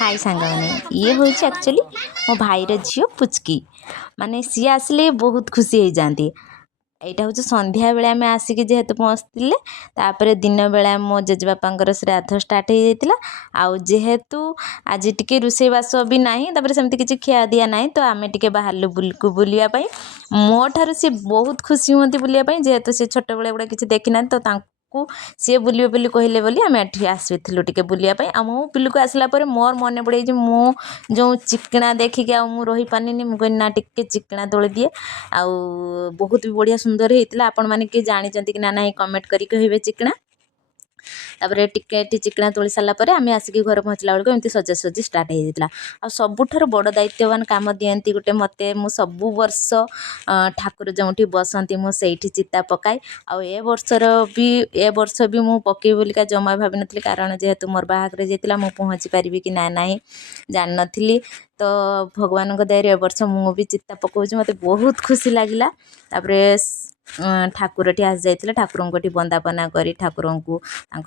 हाय सांग मैंने ये हूँ एक्चुअली मो भाईर झील पुचकी माने सी आसले बहुत खुशी हो जाती। यहाँ हूँ संध्या बेले आम आसिक जेहेतु पहुँचते तापर दिन बेला मो जेजेबापा श्राद्ध स्टार्ट हो जाता आउ जेहेतु आज टी रोषेईवास भी ना सेमती किसी खिया दिया ना तो आम टे बाहर बुलापाई मो ठार सी बहुत खुशी हमें बुलापाई जेहेतु सी छोट बेले गुड़ा किसी देखी ना तो सी बुले बोली कहले बोली आम एठी आसलु टे बुलापाई आम बिलू को आसला मोर मन पड़े मो जो चिकना देखिक आ रही पानी मुझे ना टिके चिकना तोड़ दिए आउ बहुत भी बढ़िया सुंदर होता आपण मैंने किए जानते कि ना कमेंट करी कहे चिकना तापर टिके चिकना तोड़ी सारापर आम आसिक घर पहुँचला बेलू एमती सजासजी स्टार्ट हो जाता आ सबुठार बड़ दायित्ववान काम दियंती गोटे मत मु सबु वर्ष ठाकुर जो बसंती मुझे चिता पकाए आउ ए वर्ष भी मु पकई बोलिका जमा भावी नी कारण जेहेतु मोर बाहागर जाइला मु पहुँची पारि कि ना जान नी तो भगवान दया ए वर्ष मु भी चिता पकाऊँ मत बहुत खुशी लगिला ठाकुर टी आसी जाइए ठाकुर को बंदापना करी ठाकुर को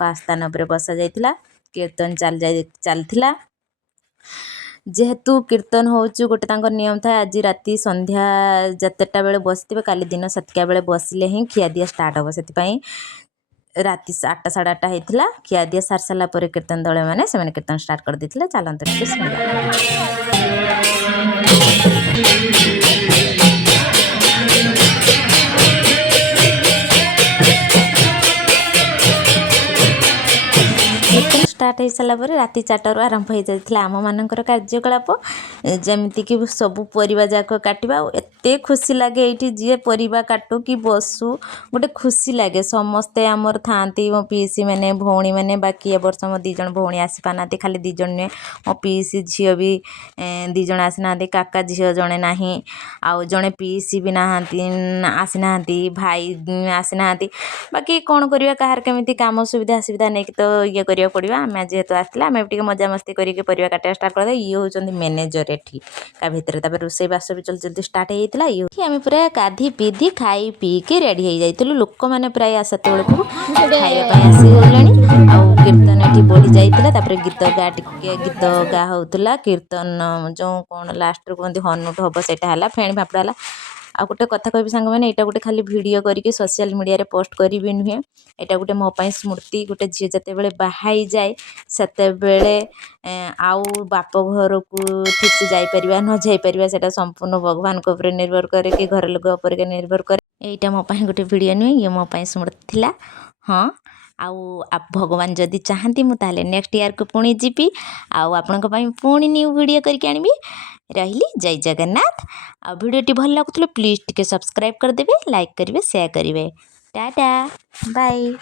आस्थान पर बसा जाइए कीर्तन चलता जेहेतु कीर्तन हूँ गोटे नियम था आज राति संध्या जतेटा बेले बसते काली दिन सेतिका बेले बसिले ही खिया दिया स्टार्ट हम से राति 8टा साढ़े 8टा होता खिया दिया सार सारापर कीर्तन दल मैंने कीर्तन स्टार्ट कर देते चलते स्टार्ट हो सारापर राति 4टारू आरंभ हो जाता आम मानकर कार्यकलाप जमीती कि सबू परिवा जाक काटा एत खुशी लगे ये जी परिवा काटू कि बसु गोटे खुशी लगे समस्ते आमर था मो पीसी मैंने भौणी मैंने बाकी ए वर्ष मो 2 जन भौणी आसी पाना खाली 2 जन नुहे मो पीसी झील भी 2 जन आसी ना काका झील जड़े ना आउ जड़े पीसी भी ना आसी ना भाई आसी ना बाकी कौन करवा कहार केमी काम सुविधा असुविधा नहीं तो ये करा पड़ा आम जेहेतु आसला आम टे मजामस्ती करके परिवा काटा स्टार्ट कर ये हूँ मैनेजर एठी का भितर रोषेईवास भी जल्दी स्टार्ट होता ये आम पूरा गाधी पीधि खाई पीके रेडी हो जाइलु लोक मैंने प्राय आसत बेलू खाइबापी आसीगले आउ कीर्तन ये बढ़ी जाता गीत गीत गा होता कीर्तन जो कौन लास्ट कहते हनुट हम से फेणी भापड़ा है आ गोटे कथा कह सांग मैंने यहाँ गोटे खाली भिडियो करके सोशल मीडिया रे पोस्ट करी नुहे यहाँ गोटे मोपाई स्मृति गोटे झी जिते बड़े बाहाई जाए सेतेबेले आउ बाप घर को ठीक से जापर न जापर से संपूर्ण भगवान को ऊपर निर्भर करे कि घर लोक उपर निर्भर करे यहाँ मोपाई गोटे भिडियो नुहे ये मोपाई स्मृति थिला हाँ आउ भगवान जदि चाहती मुझे नेक्स्ट ईयर को पुणी जीपी आपण पुणी न्यू वीडियो करके आनी रही जय जगन्नाथ आ वीडियो भल लगुला प्लीज टिके सब्सक्राइब करदेवे लाइक करेंगे शेयर करेंगे टाटा बाय।